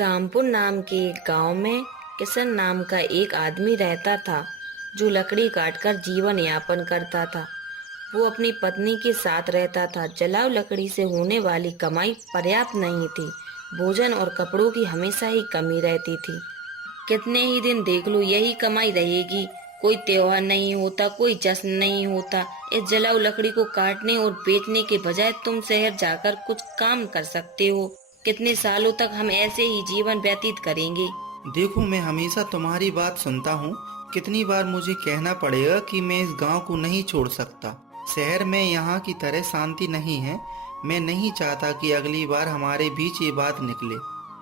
रामपुर नाम के एक गांव में किशन नाम का एक आदमी रहता था जो लकड़ी काटकर जीवन यापन करता था। वो अपनी पत्नी के साथ रहता था। जलाऊ लकड़ी से होने वाली कमाई पर्याप्त नहीं थी। भोजन और कपड़ों की हमेशा ही कमी रहती थी। कितने ही दिन देख लो यही कमाई रहेगी। कोई त्योहार नहीं होता, कोई जश्न नहीं होता। इस जलाऊ लकड़ी को काटने और बेचने के बजाय तुम शहर जाकर कुछ काम कर सकते हो। कितने सालों तक हम ऐसे ही जीवन व्यतीत करेंगे। देखो, मैं हमेशा तुम्हारी बात सुनता हूँ। कितनी बार मुझे कहना पड़ेगा कि मैं इस गांव को नहीं छोड़ सकता। शहर में यहाँ की तरह शांति नहीं है। मैं नहीं चाहता कि अगली बार हमारे बीच ये बात निकले।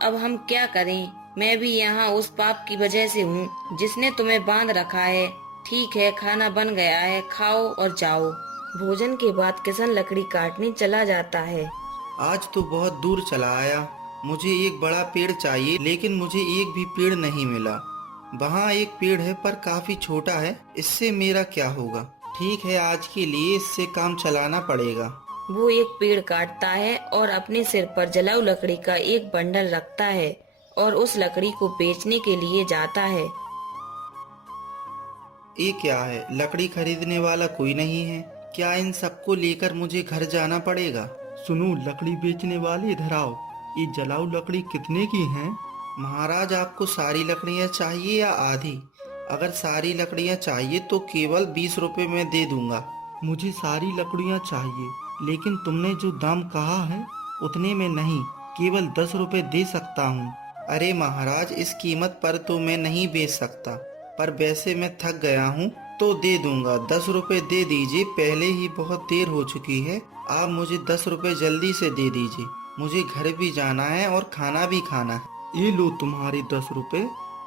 अब हम क्या करें? मैं भी यहाँ उस पाप की वजह से हूँ जिसने तुम्हें बांध रखा है। ठीक है, खाना बन गया है, खाओ और जाओ। भोजन के बाद किशन लकड़ी काटने चला जाता है। आज तो बहुत दूर चला आया। मुझे एक बड़ा पेड़ चाहिए, लेकिन मुझे एक भी पेड़ नहीं मिला। वहाँ एक पेड़ है पर काफी छोटा है। इससे मेरा क्या होगा? ठीक है, आज के लिए इससे काम चलाना पड़ेगा। वो एक पेड़ काटता है और अपने सिर पर जलाऊ लकड़ी का एक बंडल रखता है और उस लकड़ी को बेचने के लिए जाता है। ये क्या है? लकड़ी खरीदने वाला कोई नहीं है। क्या इन सबको लेकर मुझे घर जाना पड़ेगा? सुनो लकड़ी बेचने वाले, इधर आओ। ये जलाऊ लकड़ी कितने की हैं? महाराज, आपको सारी लकड़ियाँ चाहिए या आधी? अगर सारी लकड़ियाँ चाहिए तो केवल 20 रुपए में दे दूंगा। मुझे सारी लकड़ियाँ चाहिए, लेकिन तुमने जो दाम कहा है उतने में नहीं, केवल 10 रुपए दे सकता हूँ। अरे महाराज, इस कीमत पर तो मैं नहीं बेच सकता, पर वैसे मैं थक गया हूँ तो दे दूंगा। 10 रुपए दे दीजिए, पहले ही बहुत देर हो चुकी है। आप मुझे 10 रुपए जल्दी से दे दीजिए। मुझे घर भी जाना है और खाना भी खाना है। ये लो तुम्हारी 10 रुपए।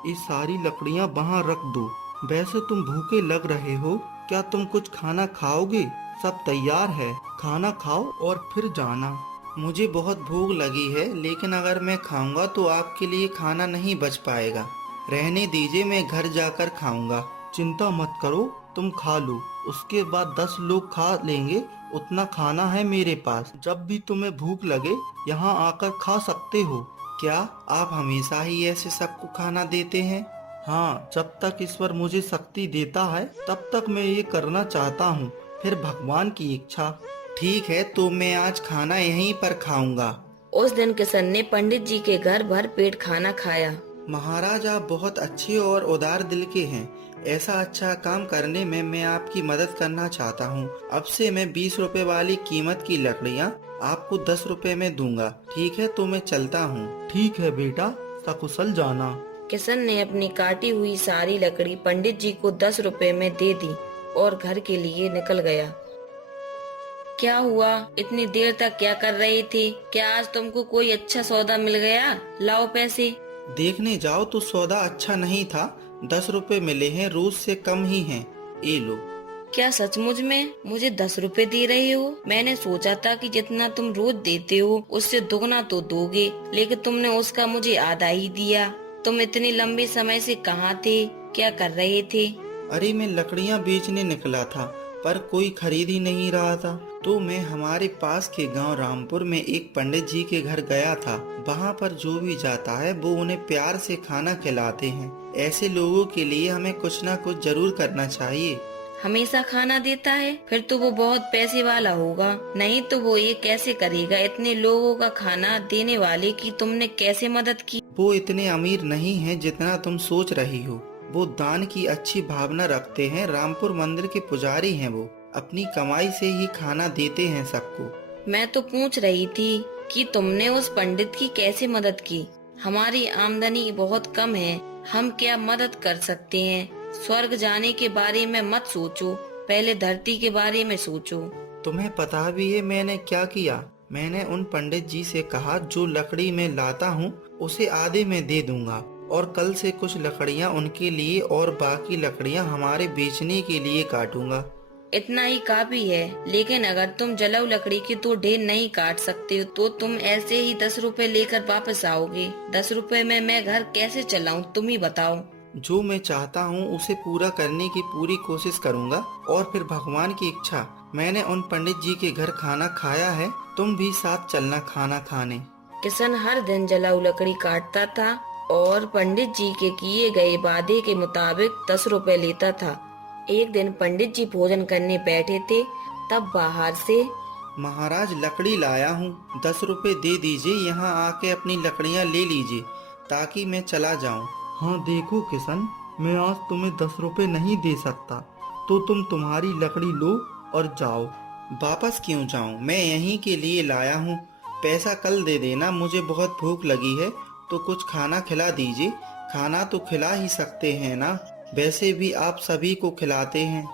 ये सारी लकड़ियाँ वहाँ रख दो। वैसे तुम भूखे लग रहे हो, क्या तुम कुछ खाना खाओगे? सब तैयार है, खाना खाओ और फिर जाना। मुझे बहुत भूख लगी है, लेकिन अगर मैं खाऊंगा तो आपके लिए खाना नहीं बच पाएगा। रहने दीजिए, मैं घर जाकर खाऊंगा। चिंता मत करो, तुम खा लो, उसके बाद 10 लोग खा लेंगे। उतना खाना है मेरे पास। जब भी तुम्हें भूख लगे यहाँ आकर खा सकते हो। क्या आप हमेशा ही ऐसे सबको खाना देते हैं? हाँ, जब तक ईश्वर मुझे शक्ति देता है तब तक मैं ये करना चाहता हूँ, फिर भगवान की इच्छा। ठीक है, तो मैं आज खाना यहीं पर खाऊंगा। उस दिन किशन ने पंडित जी के घर भर पेट खाना खाया। महाराज, आप बहुत अच्छे और उदार दिल के हैं। ऐसा अच्छा काम करने में मैं आपकी मदद करना चाहता हूँ। अब से मैं 20 रुपए वाली कीमत की लकड़ियाँ आपको 10 रुपए में दूंगा। ठीक है, तो मैं चलता हूँ। ठीक है बेटा, सकुशल जाना। किशन ने अपनी काटी हुई सारी लकड़ी पंडित जी को 10 रुपए में दे दी और घर के लिए निकल गया। क्या हुआ? इतनी देर तक क्या कर रहे थे? क्या आज तुमको कोई अच्छा सौदा मिल गया? लाओ पैसे। देखने जाओ तो सौदा अच्छा नहीं था। 10 रुपए मिले हैं, रोज से कम ही हैं। ये लो। क्या सचमुच में मुझे 10 रुपए दे रहे हो? मैंने सोचा था कि जितना तुम रोज देते हो उससे दुगना तो दोगे, लेकिन तुमने उसका मुझे आधा ही दिया। तुम इतने लंबे समय से कहाँ थे? क्या कर रहे थे? अरे, मैं लकड़ियाँ बेचने निकला था, पर कोई खरीद ही नहीं रहा था। तो मैं हमारे पास के गांव रामपुर में एक पंडित जी के घर गया था। वहाँ पर जो भी जाता है वो उन्हें प्यार से खाना खिलाते हैं। ऐसे लोगों के लिए हमें कुछ ना कुछ जरूर करना चाहिए। हमेशा खाना देता है? फिर तो वो बहुत पैसे वाला होगा। नहीं तो वो ये कैसे करेगा इतने लोगों का खाना देने वाले की तुमने कैसे मदद की? वो इतने अमीर नहीं हैं जितना तुम सोच रही हो। वो दान की अच्छी भावना रखते हैं। रामपुर मंदिर के पुजारी हैं। वो अपनी कमाई से ही खाना देते हैं सबको। मैं तो पूछ रही थी कि तुमने उस पंडित की कैसे मदद की। हमारी आमदनी बहुत कम है, हम क्या मदद कर सकते हैं? स्वर्ग जाने के बारे में मत सोचो, पहले धरती के बारे में सोचो। तुम्हें पता भी है मैंने क्या किया? मैंने उन पंडित जी से कहा जो लकड़ी मैं लाता हूँ उसे आधे में दे दूंगा, और कल से कुछ लकड़ियाँ उनके लिए और बाकी लकड़ियाँ हमारे बेचने के लिए काटूंगा। इतना ही काफी है, लेकिन अगर तुम जलाऊ लकड़ी की तो ढेर नहीं काट सकते हो तो तुम ऐसे ही 10 रुपए लेकर वापस आओगे। 10 रुपए में मैं घर कैसे चलाऊं, तुम ही बताओ। जो मैं चाहता हूँ उसे पूरा करने की पूरी कोशिश करूँगा, और फिर भगवान की इच्छा। मैंने उन पंडित जी के घर खाना खाया है, तुम भी साथ चलना खाना खाने। किशन हर दिन जलाऊ लकड़ी काटता था और पंडित जी के किए गए वादे के मुताबिक 10 रुपए लेता था। एक दिन पंडित जी भोजन करने बैठे थे, तब बाहर से महाराज लकड़ी लाया हूँ, 10 रुपए दे दीजिए, यहाँ आके अपनी लकड़ियाँ ले लीजिए ताकि मैं चला जाऊँ। हाँ देखो किशन, मैं आज तुम्हें 10 रुपए नहीं दे सकता, तो तुम तुम्हारी लकड़ी लो और जाओ। वापस क्यों जाऊँ, मैं यहीं के लिए लाया हूँ, पैसा कल दे देना। मुझे बहुत भूख लगी है तो कुछ खाना खिला दीजिए। खाना तो खिला ही सकते हैं ना, वैसे भी आप सभी को खिलाते हैं।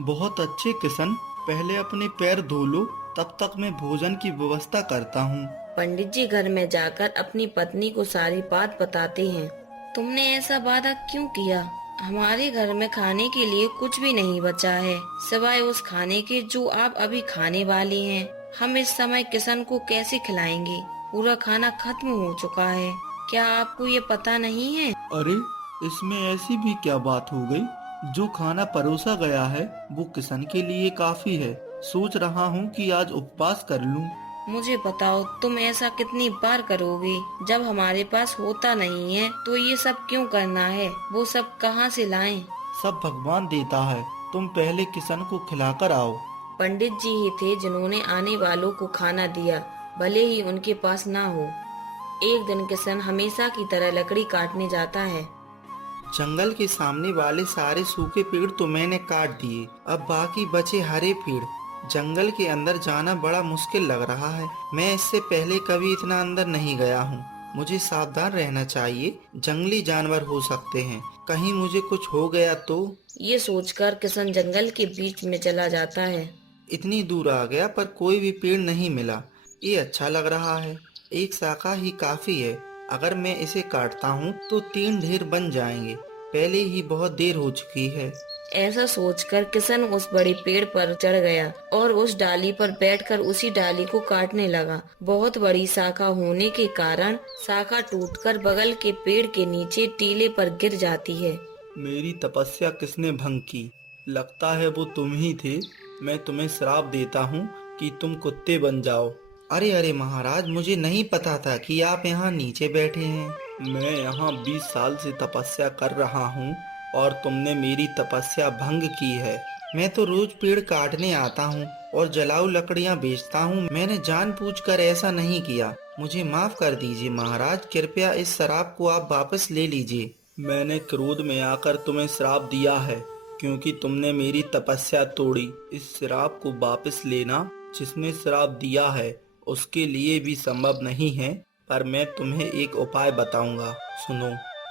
बहुत अच्छे किशन, पहले अपने पैर धो लो, तब तक मैं भोजन की व्यवस्था करता हूँ। पंडित जी घर में जाकर अपनी पत्नी को सारी बात बताते हैं। तुमने ऐसा वादा क्यों किया? हमारे घर में खाने के लिए कुछ भी नहीं बचा है, सिवाय उस खाने के जो आप अभी खाने वाली हैं। हम इस समय किशन को कैसे खिलाएंगे? पूरा खाना खत्म हो चुका है। क्या आपको ये पता नहीं है? अरे, इसमें ऐसी भी क्या बात हो गई? जो खाना परोसा गया है वो किशन के लिए काफी है। सोच रहा हूँ कि आज उपवास कर लूँ। मुझे बताओ, तुम ऐसा कितनी बार करोगे? जब हमारे पास होता नहीं है तो ये सब क्यों करना है? वो सब कहाँ से लाएं? सब भगवान देता है, तुम पहले किशन को खिलाकर आओ। पंडित जी ही थे जिन्होंने आने वालों को खाना दिया, भले ही उनके पास ना हो। एक दिन किशन हमेशा की तरह लकड़ी काटने जाता है। जंगल के सामने वाले सारे सूखे पेड़ तो मैंने काट दिए, अब बाकी बचे हरे पेड़। जंगल के अंदर जाना बड़ा मुश्किल लग रहा है, मैं इससे पहले कभी इतना अंदर नहीं गया हूँ। मुझे सावधान रहना चाहिए, जंगली जानवर हो सकते हैं, कहीं मुझे कुछ हो गया तो। ये सोचकर किशन जंगल के बीच में चला जाता है। इतनी दूर आ गया पर कोई भी पेड़ नहीं मिला। ये अच्छा लग रहा है, एक शाखा ही काफी है। अगर मैं इसे काटता हूँ तो 3 ढेर बन जाएंगे, पहले ही बहुत देर हो चुकी है। ऐसा सोचकर किशन उस बड़े पेड़ पर चढ़ गया और उस डाली पर बैठकर उसी डाली को काटने लगा। बहुत बड़ी शाखा होने के कारण शाखा टूटकर बगल के पेड़ के नीचे टीले पर गिर जाती है। मेरी तपस्या किसने भंग की? लगता है वो तुम ही थे। मैं तुम्हें श्राप देता हूँ कि तुम कुत्ते बन जाओ। अरे अरे महाराज, मुझे नहीं पता था कि आप यहाँ नीचे बैठे हैं। मैं यहाँ 20 साल से तपस्या कर रहा हूँ और तुमने मेरी तपस्या भंग की है। मैं तो रोज पेड़ काटने आता हूँ और जलाऊ लकड़ियाँ बेचता हूँ। मैंने जानबूझकर ऐसा नहीं किया, मुझे माफ कर दीजिए महाराज। कृपया इस शराब को आप वापस ले लीजिए। मैंने क्रोध में आकर तुम्हें श्राप दिया है क्योंकि तुमने मेरी तपस्या तोड़ी। इस श्राप को वापस लेना जिसने श्राप दिया है उसके लिए भी संभव नहीं है, पर मैं तुम्हें एक उपाय बताऊंगा, सुनो।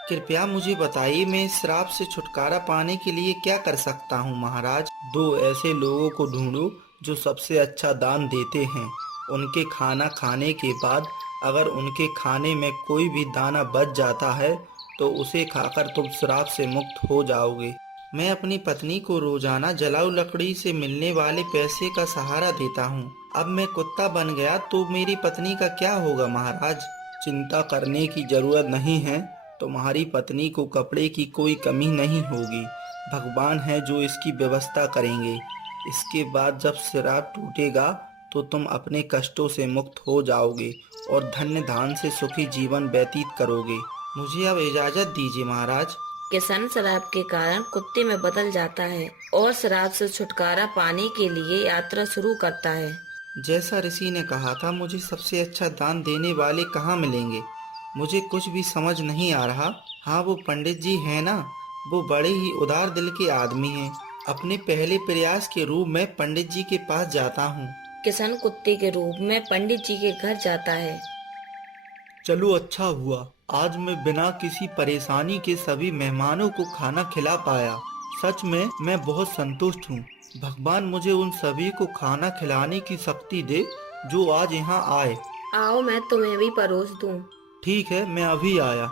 कृपया मुझे बताइए, मैं इस श्राप से छुटकारा पाने के लिए क्या कर सकता हूँ महाराज? 2 ऐसे लोगों को ढूंढो जो सबसे अच्छा दान देते हैं। उनके खाना खाने के बाद अगर उनके खाने में कोई भी दाना बच जाता है तो उसे खाकर तुम श्राप से मुक्त हो जाओगे। मैं अपनी पत्नी को रोजाना जलाऊ लकड़ी से मिलने वाले पैसे का सहारा देता हूँ। अब मैं कुत्ता बन गया तो मेरी पत्नी का क्या होगा महाराज? चिंता करने की जरूरत नहीं है, तुम्हारी पत्नी को कपड़े की कोई कमी नहीं होगी। भगवान है जो इसकी व्यवस्था करेंगे। इसके बाद जब श्राप टूटेगा तो तुम अपने कष्टों से मुक्त हो जाओगे और धन्य धान से सुखी जीवन व्यतीत करोगे। मुझे अब इजाजत दीजिए महाराज। किशन शराब के कारण कुत्ते में बदल जाता है और शराब से छुटकारा पाने के लिए यात्रा शुरू करता है। जैसा ऋषि ने कहा था, मुझे सबसे अच्छा दान देने वाले कहाँ मिलेंगे? मुझे कुछ भी समझ नहीं आ रहा। हाँ, वो पंडित जी हैं ना, वो बड़े ही उदार दिल के आदमी हैं। अपने पहले प्रयास के रूप में पंडित जी के पास जाता हूँ। किशन कुत्ते के रूप में पंडित जी के घर जाता है। चलो अच्छा हुआ, आज मैं बिना किसी परेशानी के सभी मेहमानों को खाना खिला पाया। सच में मैं बहुत संतुष्ट हूँ। भगवान मुझे उन सभी को खाना खिलाने की शक्ति दे जो आज यहाँ आए। आओ मैं तुम्हें भी परोस दूं। ठीक है, मैं अभी आया।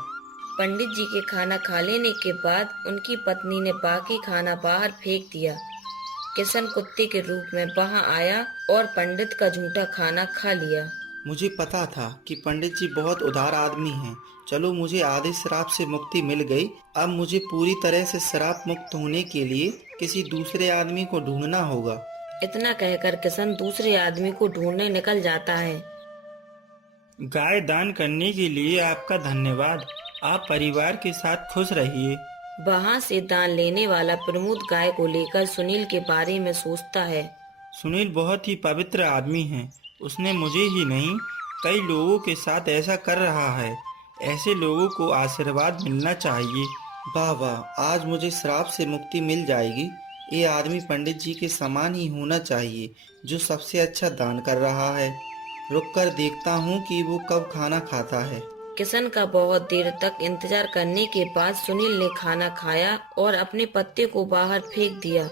पंडित जी के खाना खा लेने के बाद उनकी पत्नी ने बाकी खाना बाहर फेंक दिया। किशन कुत्ते के रूप में वहां आया और पंडित का झूठा खाना खा लिया। मुझे पता था कि पंडित जी बहुत उदार आदमी हैं। चलो, मुझे आधे शराब से मुक्ति मिल गई। अब मुझे पूरी तरह से शराब मुक्त होने के लिए किसी दूसरे आदमी को ढूंढना होगा। इतना कहकर किशन दूसरे आदमी को ढूंढने निकल जाता है। गाय दान करने के लिए आपका धन्यवाद। आप परिवार के साथ खुश रहिए। वहाँ से दान लेने वाला प्रमोद गाय को लेकर सुनील के बारे में सोचता है। सुनील बहुत ही पवित्र आदमी है। उसने मुझे ही नहीं, कई लोगों के साथ ऐसा कर रहा है। ऐसे लोगों को आशीर्वाद मिलना चाहिए। वाह वाह, आज मुझे श्राप से मुक्ति मिल जाएगी। ये आदमी पंडित जी के समान ही होना चाहिए, जो सबसे अच्छा दान कर रहा है। रुक कर देखता हूँ कि वो कब खाना खाता है। किशन का बहुत देर तक इंतजार करने के बाद सुनील ने खाना खाया और अपने पत्ते को बाहर फेंक दिया।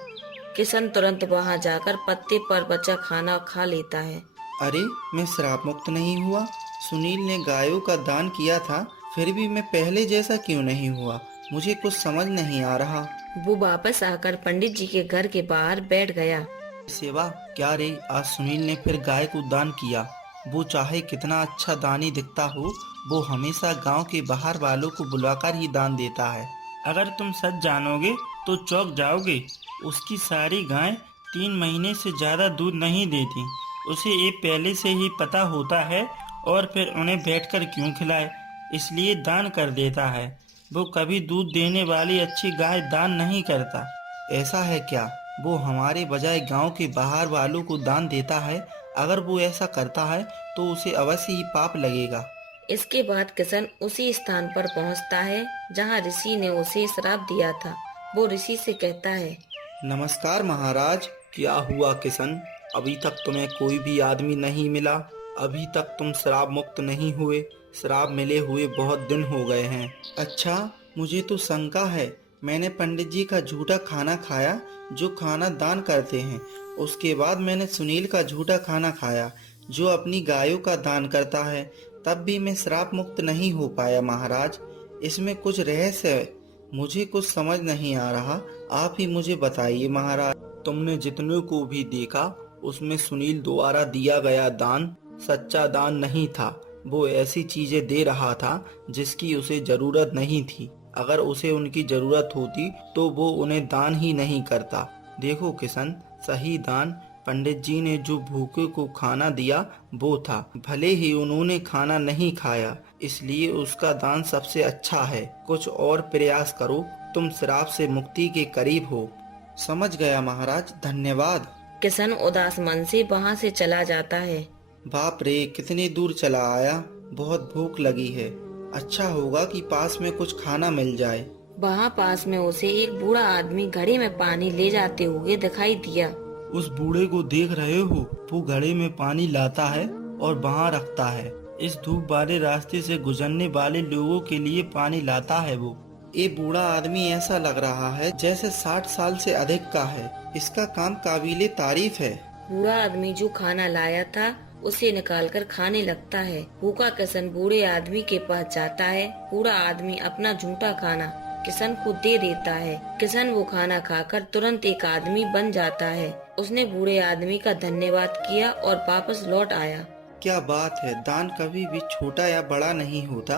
किशन तुरंत वहां जाकर पत्ते पर बचा खाना खा लेता है। अरे, मैं श्राप मुक्त नहीं हुआ। सुनील ने गायों का दान किया था, फिर भी मैं पहले जैसा क्यों नहीं हुआ? मुझे कुछ समझ नहीं आ रहा। वो वापस आकर पंडित जी के घर के बाहर बैठ गया। सेवा क्या रे, आज सुनील ने फिर गाय को दान किया। वो चाहे कितना अच्छा दानी दिखता हो, वो हमेशा गांव के बाहर वालों को बुलाकर ही दान देता है। अगर तुम सच जानोगे तो चौंक जाओगे। उसकी सारी गाय 3 महीने से ज्यादा दूध नहीं देती। उसे ये पहले से ही पता होता है, और फिर उन्हें बैठकर क्यों खिलाए, इसलिए दान कर देता है। वो कभी दूध देने वाली अच्छी गाय दान नहीं करता। ऐसा है क्या? वो हमारे बजाय गांव के बाहर वालों को दान देता है। अगर वो ऐसा करता है तो उसे अवश्य ही पाप लगेगा। इसके बाद किशन उसी स्थान पर पहुंचता है जहां ऋषि ने उसे श्राप दिया था। वो ऋषि से कहता है, नमस्कार महाराज। क्या हुआ किशन? अभी तक तुम्हें कोई भी आदमी नहीं मिला? अभी तक तुम श्राप मुक्त नहीं हुए? श्राप मिले हुए बहुत दिन हो गए हैं। अच्छा, मुझे तो शंका है। मैंने पंडित जी का झूठा खाना खाया, जो खाना दान करते हैं। उसके बाद मैंने सुनील का झूठा खाना खाया, जो अपनी गायों का दान करता है। तब भी मैं श्राप मुक्त नहीं हो पाया महाराज। इसमें कुछ रहस्य है, मुझे कुछ समझ नहीं आ रहा। आप ही मुझे बताइए महाराज। तुमने जितने को भी देखा, उसमें सुनील द्वारा दिया गया दान सच्चा दान नहीं था। वो ऐसी चीजें दे रहा था जिसकी उसे जरूरत नहीं थी। अगर उसे उनकी जरूरत होती तो वो उन्हें दान ही नहीं करता। देखो किशन, सही दान पंडित जी ने जो भूखे को खाना दिया वो था। भले ही उन्होंने खाना नहीं खाया, इसलिए उसका दान सबसे अच्छा है। कुछ और प्रयास करो, तुम श्राप से मुक्ति के करीब हो। समझ गया महाराज, धन्यवाद। किशन उदास मन से वहां से चला जाता है। बाप रे, कितनी दूर चला आया। बहुत भूख लगी है। अच्छा होगा कि पास में कुछ खाना मिल जाए। वहाँ पास में उसे एक बूढ़ा आदमी घड़े में पानी ले जाते हुए दिखाई दिया। उस बूढ़े को देख रहे हो? वो घड़े में पानी लाता है और वहाँ रखता है। इस धूप वाले रास्ते से गुजरने वाले लोगों के लिए पानी लाता है वो। ये बूढ़ा आदमी ऐसा लग रहा है जैसे 60 साल से अधिक का है। इसका काम काबिले तारीफ है। बूढ़ा आदमी जो खाना लाया था उसे निकालकर खाने लगता है। भूखा किशन बूढ़े आदमी के पास जाता है। बूढ़ा आदमी अपना झूठा खाना किशन को दे देता है। किशन वो खाना खाकर तुरंत एक आदमी बन जाता है। उसने बूढ़े आदमी का धन्यवाद किया और वापस लौट आया। क्या बात है, दान कभी भी छोटा या बड़ा नहीं होता।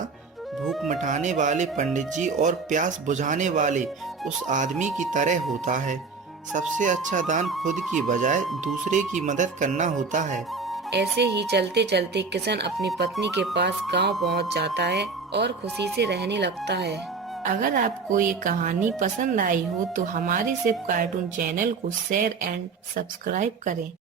भूख मिटाने वाले पंडित जी और प्यास बुझाने वाले उस आदमी की तरह होता है। सबसे अच्छा दान खुद की बजाय दूसरे की मदद करना होता है। ऐसे ही चलते चलते किशन अपनी पत्नी के पास गांव पहुंच जाता है और खुशी से रहने लगता है। अगर आपको ये कहानी पसंद आई हो तो हमारे सिर्फ कार्टून चैनल को शेयर एंड सब्सक्राइब करें।